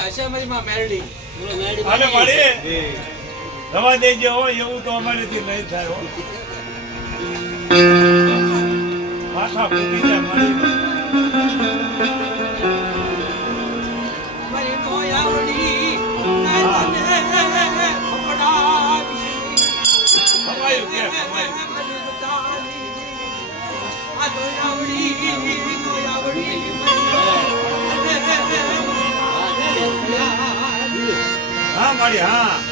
હસેમરીમાં મેરડી અરે મારી રવા દેજે હો એવું તો અમારેથી નહીં થાય હો માથા ફૂટી જાય મારી મારી નો આવડી ના તને કપડા ખવાયું કે ખવાયું આ તો આવડી નો આવડી હા મારી હા